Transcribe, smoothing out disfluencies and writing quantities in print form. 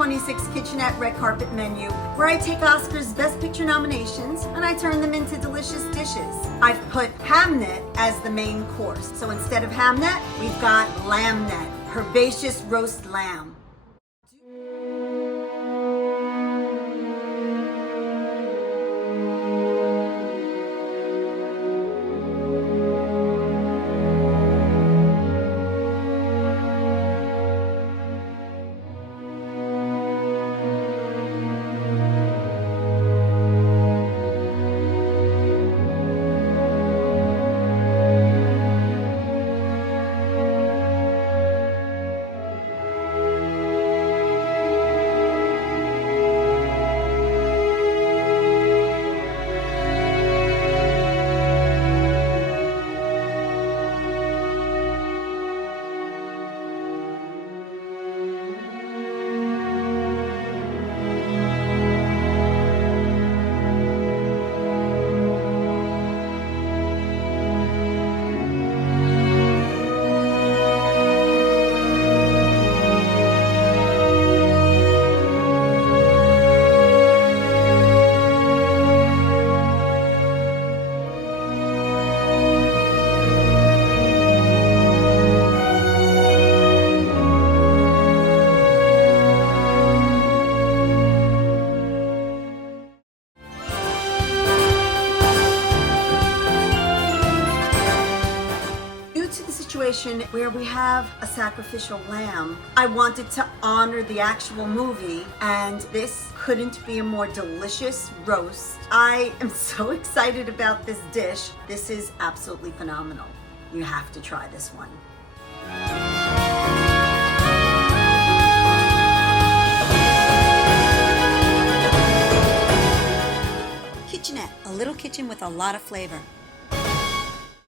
2026 KitchAnnette Red Carpet Menu, where I take Oscar's Best Picture nominations and I turn them into delicious dishes. I've put Hamnet as the main course. So instead of Hamnet, we've got Lamnet, herbaceous roast lamb. Where we have a sacrificial lamb, I wanted to honor the actual movie, and this couldn't be a more delicious roast. I am so excited about this dish. This is absolutely phenomenal. You have to try this one. KitchAnnette, a little kitchen with a lot of flavor.